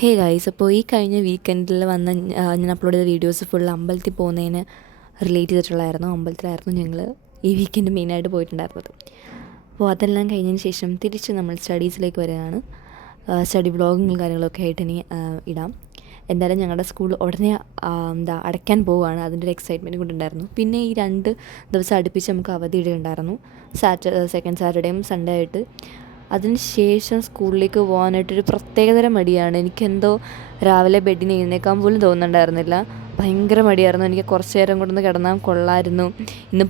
Hey guys, അപ്പോൾ ഈ കഴിഞ്ഞ വീക്കെൻഡിൽ വന്ന ഞാൻ അപ്ലോഡ് ചെയ്ത വീഡിയോസ് ഫുൾ അമ്പലത്തിൽ പോകുന്നതിന് റിലേറ്റ് ചെയ്തിട്ടുള്ളതായിരുന്നു. അമ്പലത്തിലായിരുന്നു ഞങ്ങൾ ഈ വീക്കെൻഡ് മെയിനായിട്ട് പോയിട്ടുണ്ടായിരുന്നത്. അപ്പോൾ അതെല്ലാം കഴിഞ്ഞതിന് ശേഷം തിരിച്ച് നമ്മൾ സ്റ്റഡീസിലേക്ക് വരികയാണ്. സ്റ്റഡി വ്ളോഗും കാര്യങ്ങളൊക്കെ ആയിട്ട് ഇനി ഇടാം. എന്തായാലും ഞങ്ങളുടെ സ്കൂൾ ഉടനെ അടയ്ക്കാൻ പോവുകയാണ്. അതിൻ്റെ ഒരു എക്സൈറ്റ്മെൻറ്റ് കൊണ്ടുണ്ടായിരുന്നു. പിന്നെ ഈ 2 ദിവസം അടുപ്പിച്ച് നമുക്ക് അവധി ഇടുന്നുണ്ടായിരുന്നു, സെക്കൻഡ് സാറ്റർഡേയും സൺഡേ ആയിട്ട്. അതിന് ശേഷം സ്കൂളിലേക്ക് പോകാനായിട്ടൊരു പ്രത്യേകതരം മടിയാണ്. എനിക്കെന്തോ രാവിലെ ബെഡിന് എഴുന്നേക്കാൻ പോലും തോന്നുന്നുണ്ടായിരുന്നില്ല. ഭയങ്കര മടിയായിരുന്നു. എനിക്ക് കുറച്ച് നേരം കൊണ്ടൊന്ന് കിടന്നാൽ കൊള്ളായിരുന്നു, ഇന്ന്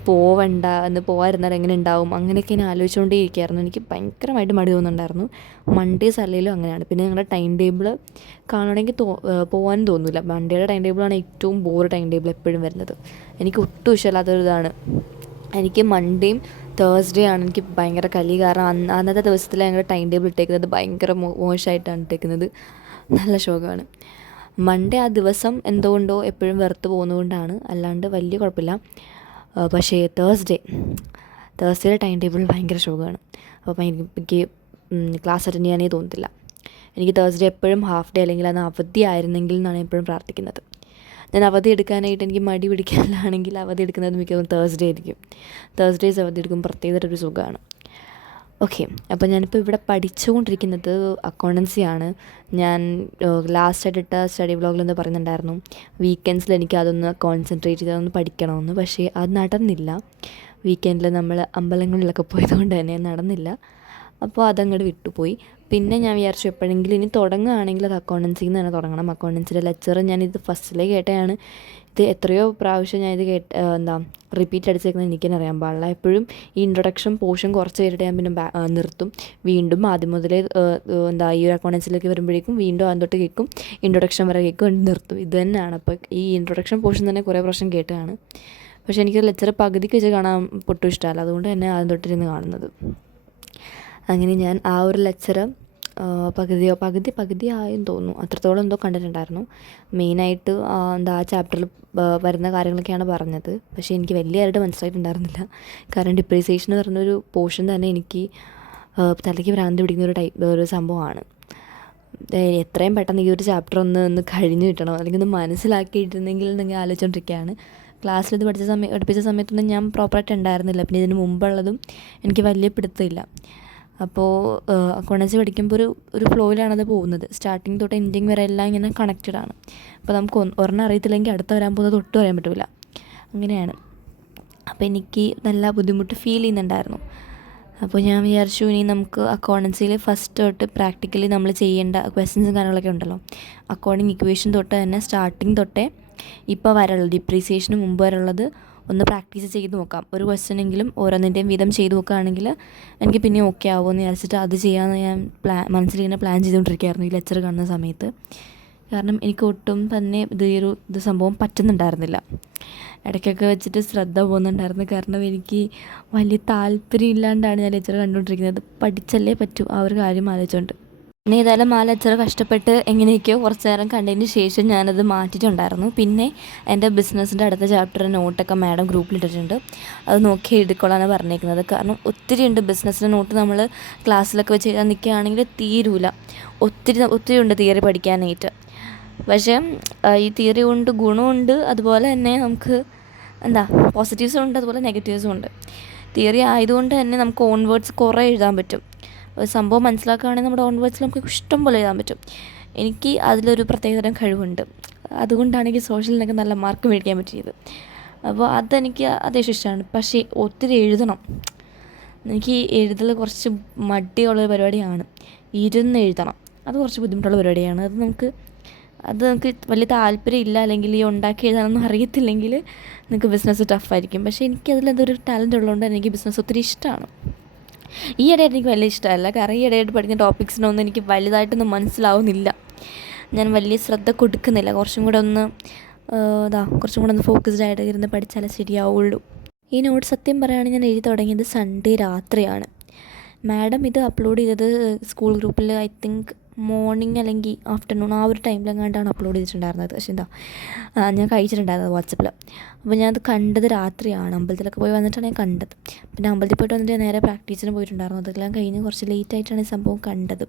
പോകാതിരുന്നാൽ എങ്ങനെ ഉണ്ടാവും, അങ്ങനെയൊക്കെ ഞാൻ ആലോചിച്ചുകൊണ്ടേ ഇരിക്കുകയായിരുന്നു. എനിക്ക് ഭയങ്കരമായിട്ട് മടി തോന്നുന്നുണ്ടായിരുന്നു. മൺഡേസ് അല്ലെങ്കിലും അങ്ങനെയാണ്. പിന്നെ ഞങ്ങളുടെ ടൈം ടേബിൾ കാണുകയാണെങ്കിൽ പോകാനും തോന്നില്ല. മൺഡേയുടെ ടൈം ടേബിളാണ് ഏറ്റവും ബോറ് ടൈം ടേബിൾ എപ്പോഴും വരുന്നത്. എനിക്ക് ഒട്ടും ഇഷ്ടമല്ലാത്തൊരിതാണ്. എനിക്ക് മൺഡേയും തേഴ്സ്ഡേ ആണ് എനിക്ക് ഭയങ്കര കലി. കാരണം അന്നത്തെ ദിവസത്തിൽ ഞങ്ങളുടെ ടൈം ടേബിൾ ഇട്ടേക്കുന്നത് ഭയങ്കര മോശമായിട്ടാണ് ഇട്ടേക്കുന്നത്. നല്ല ശോകമാണ്. മൺഡേ ആ ദിവസം എന്തുകൊണ്ടോ എപ്പോഴും വെറുത്ത് പോകുന്നതുകൊണ്ടാണ്, അല്ലാണ്ട് വലിയ കുഴപ്പമില്ല. പക്ഷേ തേഴ്സ്ഡേയുടെ ടൈം ടേബിൾ ഭയങ്കര ശോകമാണ്. അപ്പോൾ എനിക്ക് ക്ലാസ് അറ്റൻഡ് ചെയ്യാനേ തോന്നത്തില്ല. എനിക്ക് തേഴ്സ്ഡേ എപ്പോഴും ഹാഫ് ഡേ അല്ലെങ്കിൽ അത് അവധി ആയിരുന്നെങ്കിൽ എന്നാണ് എപ്പോഴും പ്രാർത്ഥിക്കുന്നത്. ഞാൻ അവധി എടുക്കാനായിട്ട് എനിക്ക് മടി പിടിക്കാനാണെങ്കിൽ അവധി എടുക്കുന്നത് മിക്കവാറും തേഴ്സ്ഡേ ആയിരിക്കും. തേഴ്സ്ഡേസ് അവധി എടുക്കും, പ്രത്യേകതരൊരു സുഖമാണ്. ഓക്കെ, അപ്പോൾ ഞാനിപ്പോൾ ഇവിടെ പഠിച്ചുകൊണ്ടിരിക്കുന്നത് അക്കൗണ്ടൻസിയാണ്. ഞാൻ ലാസ്റ്റായിട്ട് ഇട്ട സ്റ്റഡി വ്ളോഗിലെന്ന് പറയുന്നുണ്ടായിരുന്നു വീക്കെൻഡ്സിൽ എനിക്ക് അതൊന്ന് കോൺസെൻട്രേറ്റ് ചെയ്തൊന്ന് പഠിക്കണമെന്ന്. പക്ഷേ അത് നടന്നില്ല. വീക്കെൻഡിൽ നമ്മൾ അമ്പലങ്ങളിലൊക്കെ പോയതുകൊണ്ട് തന്നെ നടന്നില്ല. അപ്പോൾ അതങ്ങോട്ട് വിട്ടുപോയി. പിന്നെ ഞാൻ വിചാരിച്ചു എപ്പോഴെങ്കിലും ഇനി തുടങ്ങുകയാണെങ്കിൽ അത് അക്കൗണ്ടൻസിയിൽ നിന്ന് തന്നെ തുടങ്ങണം. അക്കൗണ്ടൻസിയുടെ ലെക്ചർ ഞാനിത് ഫസ്റ്റിലേ കേട്ടതാണ്. ഇത് എത്രയോ പ്രാവശ്യം ഞാനിത് റിപ്പീറ്റ് അടിച്ചേക്കുന്നത് എനിക്ക് തന്നെ അറിയാൻ പാടില്ല. എപ്പോഴും ഈ ഇൻട്രൊഡക്ഷൻ പോർഷൻ കുറച്ച് കഴിഞ്ഞിട്ട് ഞാൻ പിന്നെ നിർത്തും. വീണ്ടും ആദ്യം മുതലേ ഈ ഒരു അക്കൗണ്ടൻസിലേക്ക് വരുമ്പോഴേക്കും വീണ്ടും അതിൻ്റെ കേൾക്കും, ഇൻട്രൊഡക്ഷൻ വരെ കേൾക്കും, നിർത്തും. ഇത് തന്നെയാണ്. അപ്പോൾ ഈ ഇൻട്രൊഡക്ഷൻ പോർഷൻ തന്നെ കുറേ പ്രാവശ്യം കേട്ടതാണ്. പക്ഷേ എനിക്ക് ലെക്ചർ പകുതിക്ക് വെച്ച് കാണാൻ പൊട്ടും ഇഷ്ടമല്ല. അതുകൊണ്ട് തന്നെ ആദ്യം തൊട്ടിരുന്ന് കാണുന്നത്. അങ്ങനെ ഞാൻ ആ ഒരു ലെക്ചർ പകുതി ആയെന്ന് തോന്നുന്നു, അത്രത്തോളം എന്തോ കണ്ടിട്ടുണ്ടായിരുന്നു. മെയിനായിട്ട് ആ ചാപ്റ്ററിൽ വരുന്ന കാര്യങ്ങളൊക്കെയാണ് പറഞ്ഞത്. പക്ഷേ എനിക്ക് വലിയതായിട്ട് മനസ്സിലായിട്ടുണ്ടായിരുന്നില്ല. കാരണം ഡിപ്രീസിയേഷൻ എന്ന് പറഞ്ഞൊരു പോർഷൻ തന്നെ എനിക്ക് തലയ്ക്ക് ഭ്രാന്ത് പിടിക്കുന്ന ഒരു സംഭവമാണ്. എത്രയും പെട്ടെന്ന് ഈ ഒരു ചാപ്റ്റർ ഒന്ന് കഴിഞ്ഞ് കിട്ടണം, അല്ലെങ്കിൽ ഒന്ന് മനസ്സിലാക്കിയിരുന്നെങ്കിൽ എന്നൊക്കെ ആലോചിച്ചുകൊണ്ടിരിക്കുകയാണ്. ക്ലാസ്സിലിത് പഠിപ്പിച്ച സമയത്തൊന്നും ഞാൻ പ്രോപ്പറായിട്ട് ഉണ്ടായിരുന്നില്ല. പിന്നെ ഇതിന് മുമ്പുള്ളതും എനിക്ക് വലിയ പിടുത്തമില്ല. അപ്പോൾ അക്കൗണ്ടൻസി പഠിക്കുമ്പോൾ ഒരു ഫ്ലോയിലാണത് പോകുന്നത്. സ്റ്റാർട്ടിങ് തൊട്ട് എൻഡിങ് വരെ എല്ലാം ഇങ്ങനെ കണക്റ്റഡാണ്. അപ്പോൾ നമുക്ക് ഒരെണ്ണം അറിയത്തില്ലെങ്കിൽ അടുത്ത വരാൻ പോകുന്നത് ഒട്ടും അറിയാൻ പറ്റില്ല. അങ്ങനെയാണ്. അപ്പോൾ എനിക്ക് നല്ല ബുദ്ധിമുട്ട് ഫീൽ ചെയ്യുന്നുണ്ടായിരുന്നു. അപ്പോൾ ഞാൻ വിചാരിച്ചു ഇനി നമുക്ക് അക്കൗണ്ടൻസിയിൽ ഫസ്റ്റ് തൊട്ട് പ്രാക്ടിക്കലി നമ്മൾ ചെയ്യേണ്ട ക്വസ്റ്റ്യൻസും കാര്യങ്ങളൊക്കെ ഉണ്ടല്ലോ, അക്കൗണ്ടിങ് ഇക്വേഷൻ തൊട്ട് തന്നെ സ്റ്റാർട്ടിങ് തൊട്ടേ ഇപ്പോൾ വരെയുള്ളത്, ഡിപ്രീസിയേഷന് മുമ്പ് വരെയുള്ളത് ഒന്ന് പ്രാക്ടീസ് ചെയ്ത് നോക്കാം. ഒരു ക്വസ്റ്റ്യനെങ്കിലും ഓരോന്നിൻ്റെയും വീതം ചെയ്ത് നോക്കുകയാണെങ്കിൽ എനിക്ക് പിന്നെ ഓക്കെ ആവുമെന്ന് വിചാരിച്ചിട്ട് അത് ചെയ്യാമെന്ന് ഞാൻ മനസ്സിലിങ്ങനെ പ്ലാൻ ചെയ്തുകൊണ്ടിരിക്കുകയായിരുന്നു ഈ ലെക്ചർ കാണുന്ന സമയത്ത്. കാരണം എനിക്ക് ഒട്ടും തന്നെ ഇത് സംഭവം പറ്റുന്നുണ്ടായിരുന്നില്ല. ഇടയ്ക്കൊക്കെ വെച്ചിട്ട് ശ്രദ്ധ പോകുന്നുണ്ടായിരുന്നു. കാരണം എനിക്ക് വലിയ താല്പര്യം ഇല്ലാണ്ടാണ് ഞാൻ ലെക്ചർ കണ്ടുകൊണ്ടിരിക്കുന്നത്. പഠിച്ചല്ലേ പറ്റൂ, ആ ഒരു കാര്യം ആലോചിച്ചുകൊണ്ട്. പിന്നെ ഏതായാലും ആ ലെക്ചർ കഷ്ടപ്പെട്ട് എങ്ങനെയൊക്കെയോ കുറച്ച് നേരം കണ്ടതിന് ശേഷം ഞാനത് മാറ്റിയിട്ടുണ്ടായിരുന്നു. പിന്നെ എൻ്റെ ബിസിനസ്സിൻ്റെ അടുത്ത ചാപ്റ്റർ നോട്ടൊക്കെ മാഡം ഗ്രൂപ്പിലിട്ടിട്ടുണ്ട്. അത് നോക്കി എഴുതിക്കൊള്ളാനാണ് പറഞ്ഞേക്കുന്നത്. കാരണം ഒത്തിരി ഉണ്ട് ബിസിനസ്സിൻ്റെ നോട്ട്. നമ്മൾ ക്ലാസ്സിലൊക്കെ വെച്ച് എഴുതാൻ നിൽക്കുകയാണെങ്കിൽ തീരൂല. ഒത്തിരി ഉണ്ട് തിയറി പഠിക്കാനായിട്ട്. പക്ഷേ ഈ തിയറി കൊണ്ട് ഗുണമുണ്ട്, അതുപോലെ തന്നെ നമുക്ക് പോസിറ്റീവ്സും ഉണ്ട്, അതുപോലെ നെഗറ്റീവ്സും ഉണ്ട്. തിയറി ആയതുകൊണ്ട് തന്നെ നമുക്ക് ഓൺ വേർഡ്സ് കുറേ എഴുതാൻ പറ്റും. സംഭവം മനസ്സിലാക്കുകയാണെങ്കിൽ നമ്മുടെ ഓൺ വേർഡ്സിൽ നമുക്ക് ഇഷ്ടം പോലെ എഴുതാൻ പറ്റും. എനിക്ക് അതിലൊരു പ്രത്യേകതരം കഴിവുണ്ട്. അതുകൊണ്ടാണ് എനിക്ക് സോഷ്യലിനൊക്കെ നല്ല മാർക്ക് മേടിക്കാൻ പറ്റിയത്. അപ്പോൾ അതെനിക്ക് അത്യാവശ്യം ഇഷ്ടമാണ്. പക്ഷേ ഒത്തിരി എഴുതണം. എനിക്ക് എഴുതൽ കുറച്ച് മടിയുള്ളൊരു പരിപാടിയാണ്. ഇരുന്ന് എഴുതണം, അത് കുറച്ച് ബുദ്ധിമുട്ടുള്ള പരിപാടിയാണ്. അത് നമുക്ക് വലിയ താല്പര്യം ഇല്ല, അല്ലെങ്കിൽ ഈ ഉണ്ടാക്കി എഴുതാനൊന്നും അറിയത്തില്ലെങ്കിൽ നിങ്ങൾക്ക് ബിസിനസ് ടഫായിരിക്കും. പക്ഷേ എനിക്കതിലതൊരു ടാലൻ്റ് ഉള്ളതുകൊണ്ട് എനിക്ക് ബിസിനസ് ഒത്തിരി ഇഷ്ടമാണ്. ഈ ഇടയായിട്ട് എനിക്ക് വലിയ ഇഷ്ടമല്ല. കാരണം ഈ ഇടയായിട്ട് പഠിക്കുന്ന ടോപ്പിക്സിനൊന്നും എനിക്ക് വലുതായിട്ടൊന്നും മനസ്സിലാവുന്നില്ല. ഞാൻ വലിയ ശ്രദ്ധ കൊടുക്കുന്നില്ല. കുറച്ചും കൂടെ ഒന്ന് ഫോക്കസ്ഡ് ആയിട്ട് ഇരുന്ന് പഠിച്ചാലേ ശരിയാവുള്ളൂ. ഈ നോട്ട് സത്യം പറയുകയാണെങ്കിൽ ഞാൻ എഴുതി തുടങ്ങിയത് സൺഡേ രാത്രിയാണ്. മാഡം ഇത് അപ്ലോഡ് ചെയ്തത് സ്കൂൾ ഗ്രൂപ്പിൽ ഐ തിങ്ക് മോർണിംഗ് അല്ലെങ്കിൽ ആഫ്റ്റർനൂൺ ആ ഒരു ടൈമിലെങ്ങാണ്ടാണ് അപ്ലോഡ് ചെയ്തിട്ടുണ്ടായിരുന്നത്. പക്ഷേ ഞാൻ കഴിച്ചിട്ടുണ്ടായിരുന്നത് വാട്സപ്പിൽ. അപ്പോൾ ഞാനത് കണ്ടത് രാത്രിയാണ്. അമ്പലത്തിലൊക്കെ പോയി വന്നിട്ടാണ് ഞാൻ കണ്ടത്. പിന്നെ അമ്പലത്തിൽ പോയിട്ട് വന്നിട്ട് നേരെ പ്രാക്ടീസിന് പോയിട്ടുണ്ടായിരുന്നു. അതെല്ലാം കഴിഞ്ഞ് കുറച്ച് ലേറ്റായിട്ടാണ് ഈ സംഭവം കണ്ടത്.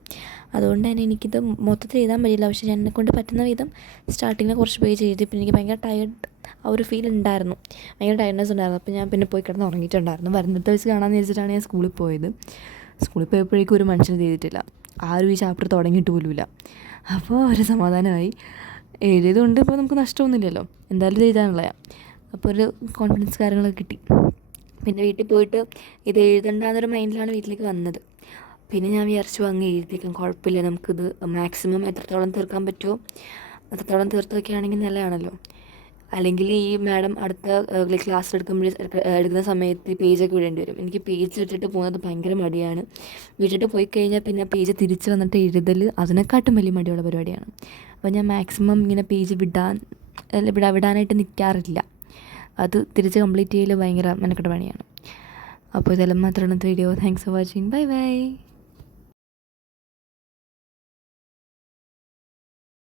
അതുകൊണ്ട് തന്നെ എനിക്കിത് മൊത്തത്തിൽ എഴുതാൻ പറ്റില്ല. പക്ഷേ ഞാൻ എന്നെക്കൊണ്ട് പറ്റുന്ന വിധം സ്റ്റാർട്ടിങ്ങിൽ കുറച്ച് പേജ് എഴുതി. പിന്നെ എനിക്ക് ഭയങ്കര ആ ഒരു ഫീൽ ഉണ്ടായിരുന്നു, ഭയങ്കര ടയർഡ്നെസ് ഉണ്ടായിരുന്നു. അപ്പോൾ ഞാൻ പിന്നെ പോയി കിടന്ന് ഉറങ്ങിയിട്ടുണ്ടായിരുന്നു. വരുന്നിട്ട് വെച്ച് കാണാമെന്ന് വിചാരിച്ചിട്ടാണ് ഞാൻ സ്കൂളിൽ പോയത്. സ്കൂളിൽ പോയപ്പോഴേക്കും ഒരു മനുഷ്യന് ചെയ്തിട്ടില്ല, ആരും ഈ ചാപ്റ്റർ തുടങ്ങിയിട്ട് പോലുമില്ല. അപ്പോൾ ഒരു സമാധാനമായി. എഴുതിയതുകൊണ്ട് ഇപ്പോൾ നമുക്ക് നഷ്ടമൊന്നുമില്ലല്ലോ, എന്തായാലും എഴുതാനുള്ളതാണ്. അപ്പോൾ ഒരു കോൺഫിഡൻസ് കാര്യങ്ങളൊക്കെ കിട്ടി. പിന്നെ വീട്ടിൽ പോയിട്ട് ഇത് എഴുതണ്ടെന്നൊരു മൈൻഡിലാണ് വീട്ടിലേക്ക് വന്നത്. പിന്നെ ഞാൻ വിചാരിച്ചു അങ്ങ് എഴുതിയേക്കാം, കുഴപ്പമില്ല, നമുക്കിത് മാക്സിമം എത്രത്തോളം തീർക്കാൻ പറ്റുമോ അത്രത്തോളം തീർത്ത് വയ്ക്കുകയാണെങ്കിൽ നല്ലതാണല്ലോ. അല്ലെങ്കിൽ ഈ മാഡം അടുത്ത ക്ലാസ് എടുക്കുന്ന സമയത്ത് പേജൊക്കെ വിടേണ്ടി വരും. എനിക്ക് പേജ് ഇട്ടിട്ട് പോകുന്നത് ഭയങ്കര മടിയാണ്. വിട്ടിട്ട് പോയി കഴിഞ്ഞാൽ പിന്നെ പേജ് തിരിച്ച് വന്നിട്ട് എഴുതൽ അതിനെക്കാട്ടും വലിയ മടിയുള്ള പരിപാടിയാണ്. അപ്പോൾ ഞാൻ മാക്സിമം ഇങ്ങനെ പേജ് വിടാനായിട്ട് നിൽക്കാറില്ല. അത് തിരിച്ച് കംപ്ലീറ്റ് ചെയ്യൽ ഭയങ്കര മെനക്കെട്ട പണിയാണ്. അപ്പോൾ ഇതെല്ലാം മാത്രമാണ് video. Thanks for watching. Bye bye.